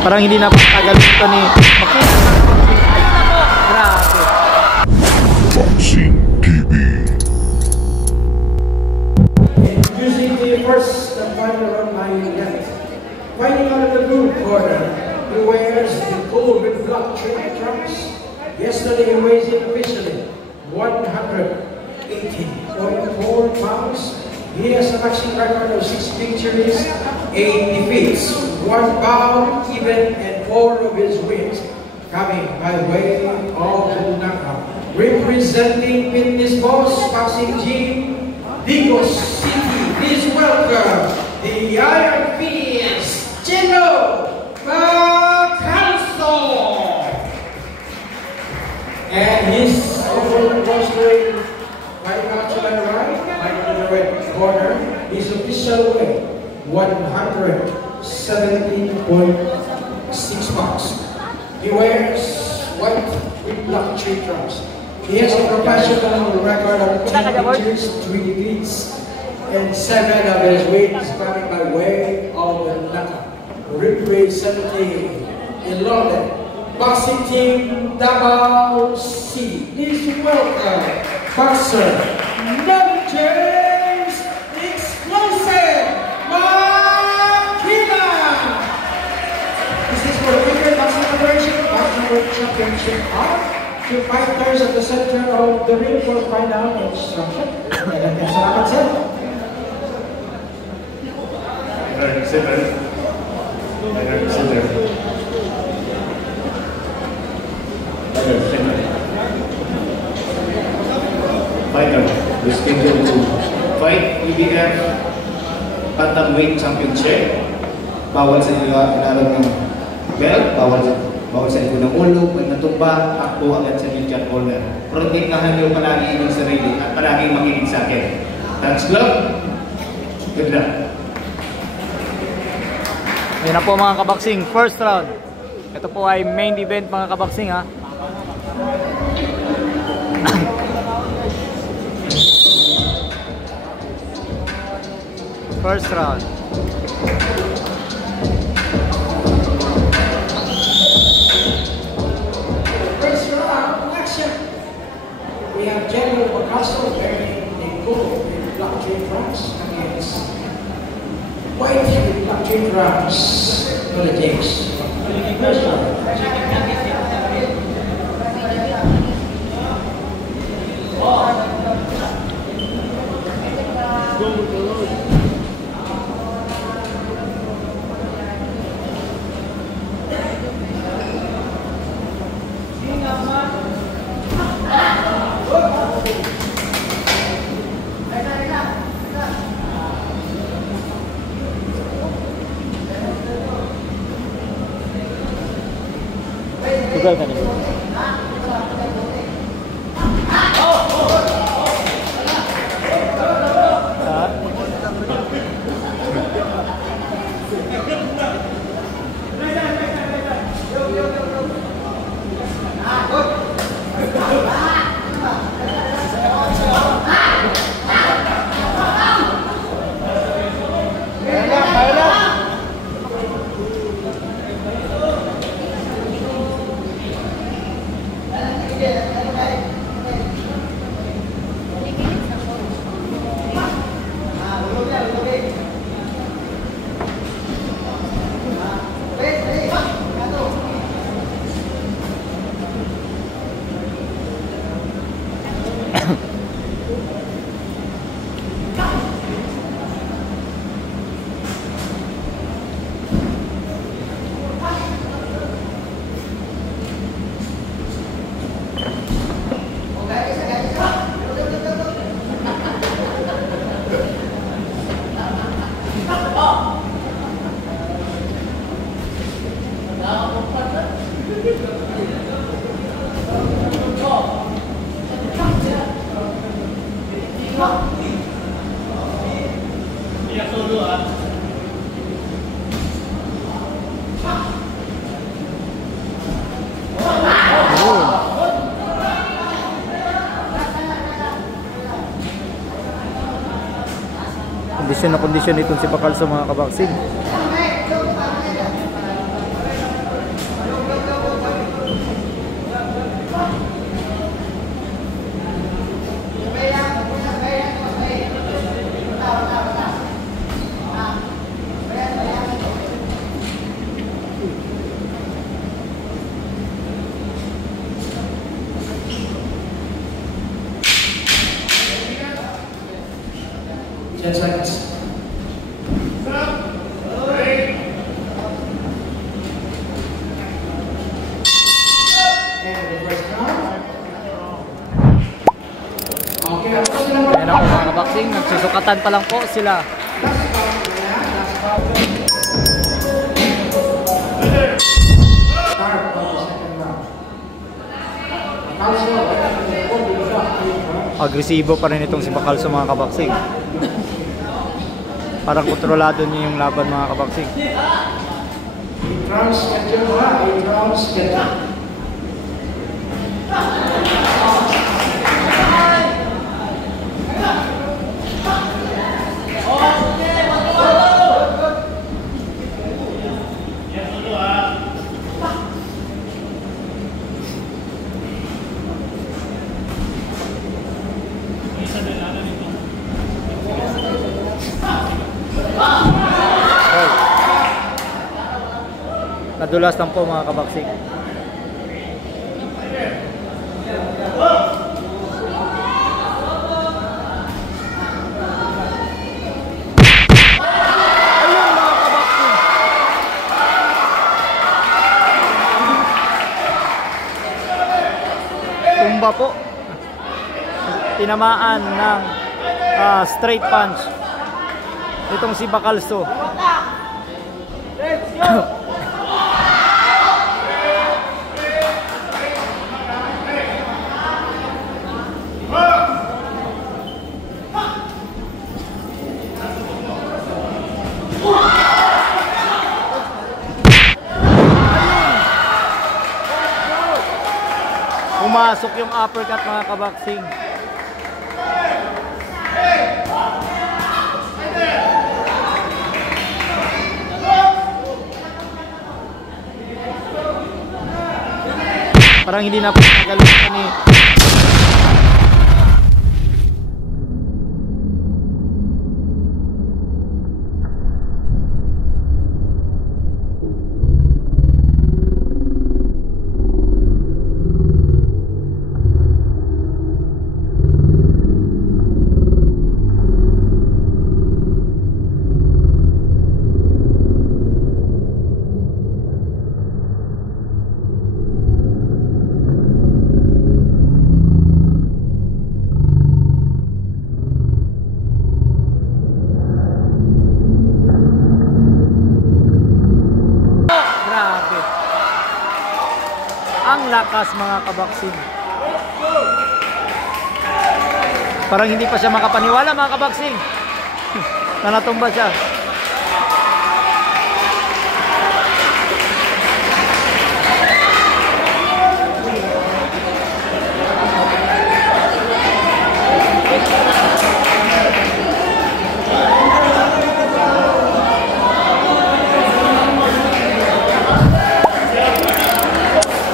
Parang hindi na tagal ito ni Makita. Grabe. Boxing TV. Using the first and final round my left. Fighting out of the blue corner, he wears the gold with black training trunks. Yesterday he weighs in officially 180.4 pounds. He has a boxing record of 6 victories, 8 defeats, 1 bout, even, and 4 of his wins coming by way of the knockout. Representing Fitness Boss Boxing Gym, Digos City, please welcome the Iron Phoenix, Gino Bacalso. And his opponent was wearing right out to the right, right to the red corner. His official weight, 170.6 pounds. He wears white with black tree trunks. He has a professional record of 10 victories, 3 defeats, and 7 of his wins coming by way of the knockout. Representing in London, Boxing Team Davao City. Please welcome boxer None James Explosive Makina. This is for the Winter Boxing Federation Boxing World Championship of the fighters at the center of the ring for final instruction. Salamat sir. Sit there. Fighter, the schedule to fight EBF Bantamweight Championship. Bawal sa ilalim ng belt, bawal sa ito ng ulo, pag natumba, takbo agad sa mid-cut corner. Protektahan niyo palagi inyong sarili at palagi makinig sa akin. Thanks, Club. Good luck. Yan na po mga kabaksing, first round. Ito po ay main event mga kabaksing ha. First round. First round action. We have General Bacalso wearing the gold with black tree trunks against white with black tree trunks. Politics. First round. Tugal ka nito. Kondisyon na kondisyon itong si Bacalso mga kabaksing. 10 seconds. And the first round. Okay, ako sila mo. Ayan ako mga kabaksing, nagsusukatan pa lang po sila. Last round. Last round. Start of the second round. Agresibo pa rin itong si Bacalso mga kabaksing. Parang kontrolado niya yung laban mga kabaksing. 8 rounds schedule ha, 8 rounds schedule. Nadulas lang po mga kabaksing. Ayun mga kabaksing. Tumba po. Tinamaan ng straight punch itong si Bacalso. Pumasok yung uppercut mga kabaksing. Parang hindi na po nagalutan ni ang lakas mga kabaksing. Parang hindi pa siya makapaniwala mga kabaksing. Na natumba siya.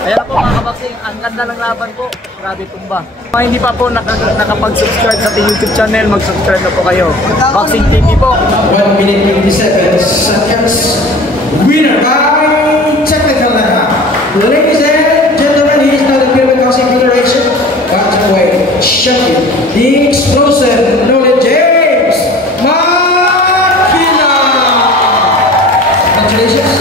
Ayan po mga kabaksing, ang ganda ng laban po. Grabe tumba. Kung hindi pa po nakapag-subscribe sa ating YouTube channel, mag-subscribe na po kayo. Boxing TV po. 1 minute 57 seconds. Winner by technical knockout. Ladies and gentlemen, he is now the Philippine Boxing Federation Bantamweight champion, the explosive Nolan James Marquina. Congratulations.